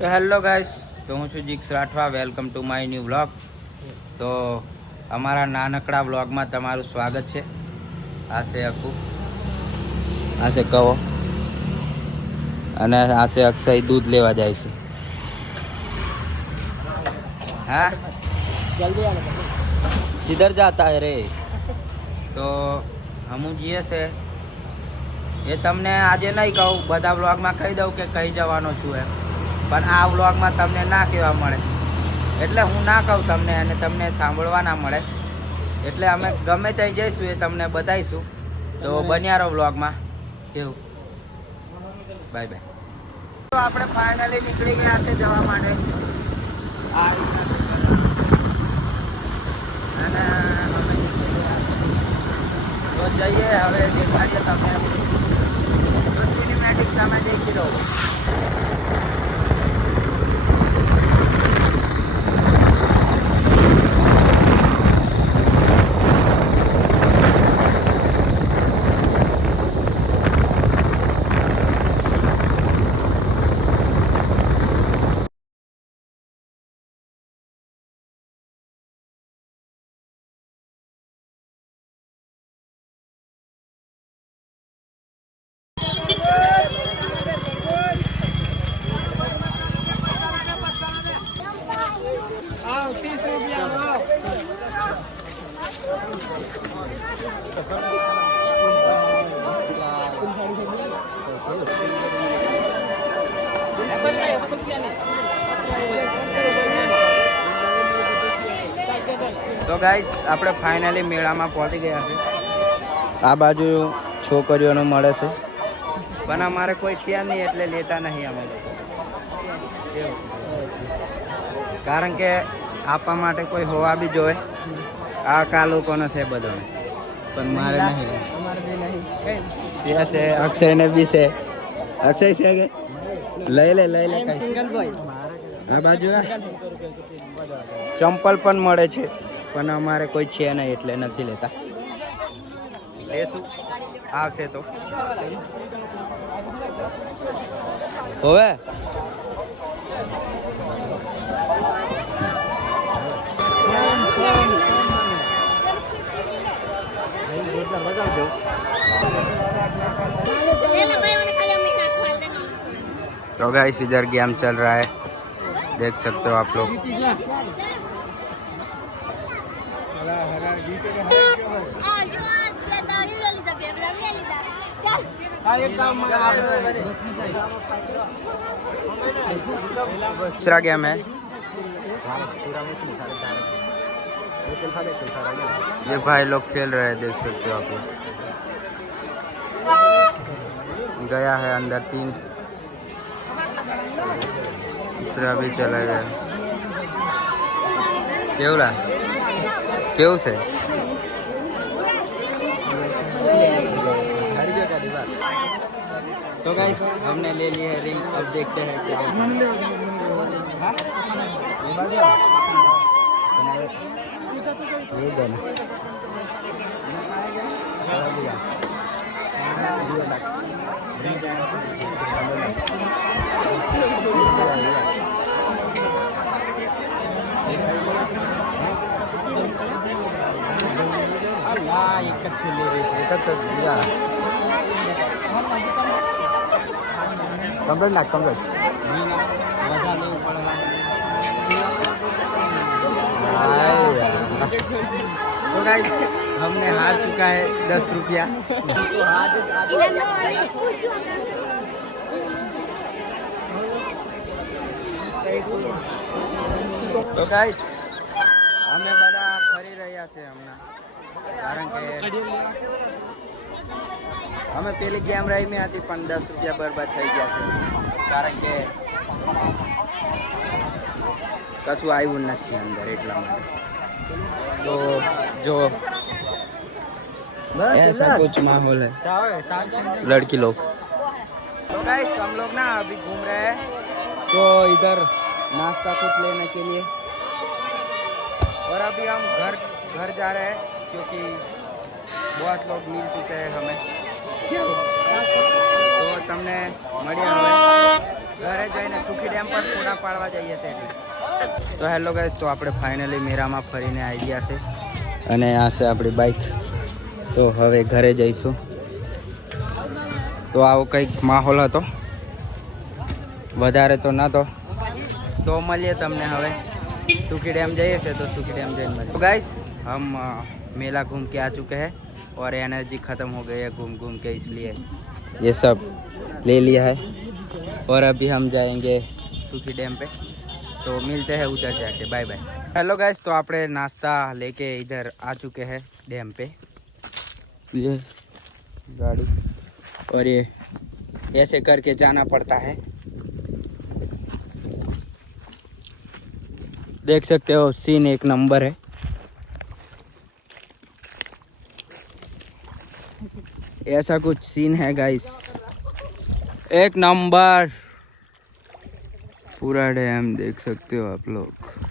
તો hello guys. તો હું છું જીક્ષ Rathwa. Welcome to my new vlog. તો અમારા નાનકડા વ્લોગમાં તમારું સ્વાગત છે. આ છે અકુ. આ છે કવો. અને આ છે અક્ષય દૂધ લેવા જાય છે. હા? કિધર જાતા રે. તો હમું જઈએ છે. એ તમને આજે નહીં કહું. બધા વ્લોગમાં કહી દઉં કે કહી જવાનો છું એમ. પણ આ વ્લોગમાં તમને ના કહેવા મળે. એટલે હું ના કહું તમને અને તમને સાંભળવા ના મળે. એટલે અમે ગમે ત્યાં જઈશું એ તમને બતાવીશું. તો બન્યારો વ્લોગમાં. કેવું? Bye bye. તો આપણે ફાઇનલી નીકળી ગયા છે જવા માટે. આ અને. તો જઈએ હવે દેખાડીએ તમને. સિનેમેટિક તમે દેખી લો તો ગાઈસ આપણે ફાઇનલી મેળામાં પહોંચી ગયા છે આ બાજુ છોકરીઓને મળે છે. પણ અમારે કોઈ છે નહીં એટલે લેતા નહીં અમે કારણ કે આપવા માટે કોઈ હોવા બી જોઈએ. આ કા લોકોનો છે બધો. પણ મારે નહીં. છે અક્ષયને બી છે. અક્ષય છે કે? લઈ લે લઈ લે કઈ. સિંગલ બોય આ બાજુ ચંપલ પણ મળે છે પણ અમારે કોઈ છે નહીં એટલે નથી લેતા. લેશું. આવશે તો. હવે? तो गाइस इधर गेम चल रहा है। देख सकते हो आप लोग। दूसरा गेम है। ये भाई लोग खेल रहे हैं, देख सकते हो आप लोग। गया है अंदर तीन। दूसरा भी चला गया केवड़ा क्यों से तो गाइस हमने ले लिए रिंग अब देखते हैं क्या ये કમ્પ્લેટ નાખ કમ્પ્લેટ તો ગાઈસ हमने हार चुका है दस रुपया તો ગાઈસ અમે બધા ફરી રહ્યા છે હમણાં કારણ કે અમે પેલી ગેમ રમી હતી પણ દસ રૂપિયા બરબાદ થઈ ગયા છે કારણ કે કશું આવ્યું નથી અંદર એટલા માટે तो जो ऐसा कुछ माहौल है लड़की लोग तो गाइस हम लोग ना अभी घूम रहे हैं तो इधर नाश्ता कुछ लेने के लिए और अभी हम घर घर जा रहे हैं क्योंकि बहुत लोग मिल चुके हैं हमें तो તમને મળ્યા હવે ઘરે જઈને સુખી ડેમ પર ફોટા પાડવા જઈએ છે એટલે તો હેલો ગાઈસ તો આપણે ફાઇનલી મેરામાં ફરીને આવી ગયા છે અને આ છે આપણી બાઇક તો હવે ઘરે જઈશું તો આવો કંઈક માહોલ હતો વધારે તો નહોતો तो મળીએ તમને હવે सुखी डैम जाइए से तो सुखी डैम जाइए तो गाइस हम अ, मेला घूम के आ चुके हैं और एनर्जी ख़त्म हो गई है घूम घूम के इसलिए ये सब ले लिया है और अभी हम जाएंगे सुखी डैम पे तो मिलते हैं उधर जाके बाय बाय हेलो गाइस तो આપણે नाश्ता लेके इधर आ चुके हैं डैम पे ये गाड़ी। और ये, ऐसे करके जाना पड़ता है। देख सकते हो सीन एक नंबर है। ऐसा कुछ सीन है गाइस एक नंबर पूरा डैम देख सकते हो आप लोग।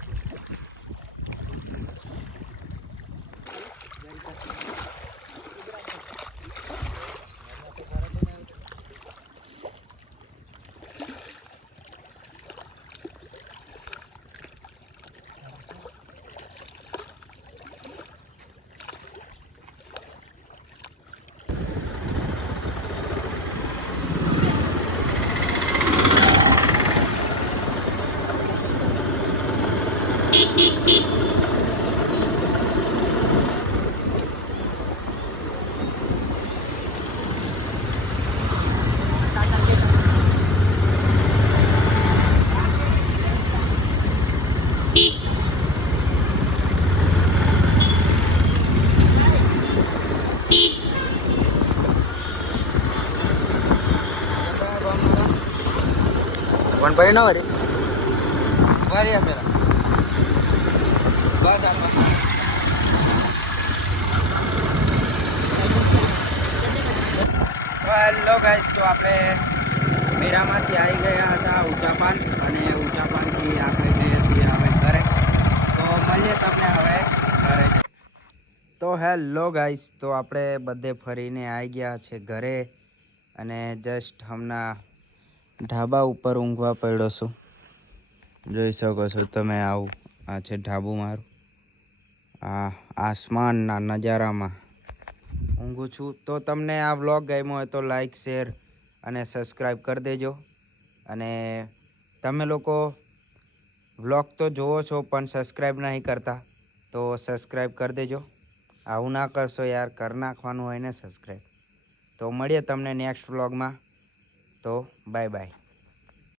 ಬರಿಣವರಿ ಬರಿಯ ಮೇರ હેલો ગાઈસ, તો આપણે મેરામાંથી આવી ગયા હતા ઉચાપાન અને ઉચાપાનથી આપણે જઈએ છીએ ઘરે. તો મળીએ તમને હવે ઘરે. તો હેલો ગાઈસ, તો આપણે બધે ફરીને આવી ગયા છે ઘરે અને જસ્ટ હમણાં ઢાબા ઉપર ઊંઘવા પડ્યો છું. જોઈ શકો છો તમે આવું. આ છે ઢાબુ મારું. આ આસમાનના નજારામાં ઊંઘું છું. તો તમને આ વ્લોગ ગમ્યો હોય તો લાઈક, શેર અને સબસ્ક્રાઈબ કરી દેજો. અને તમે લોકો વ્લોગ તો જુઓ છો પણ સબસ્ક્રાઈબ નહીં કરતા, તો સબસ્ક્રાઈબ કરી દેજો. આવું ના કરશો યાર, કર નાખવાનું હોય ને સબસ્ક્રાઈબ. તો મળીએ તમને નેક્સ્ટ વ્લોગમાં. તો બાય બાય.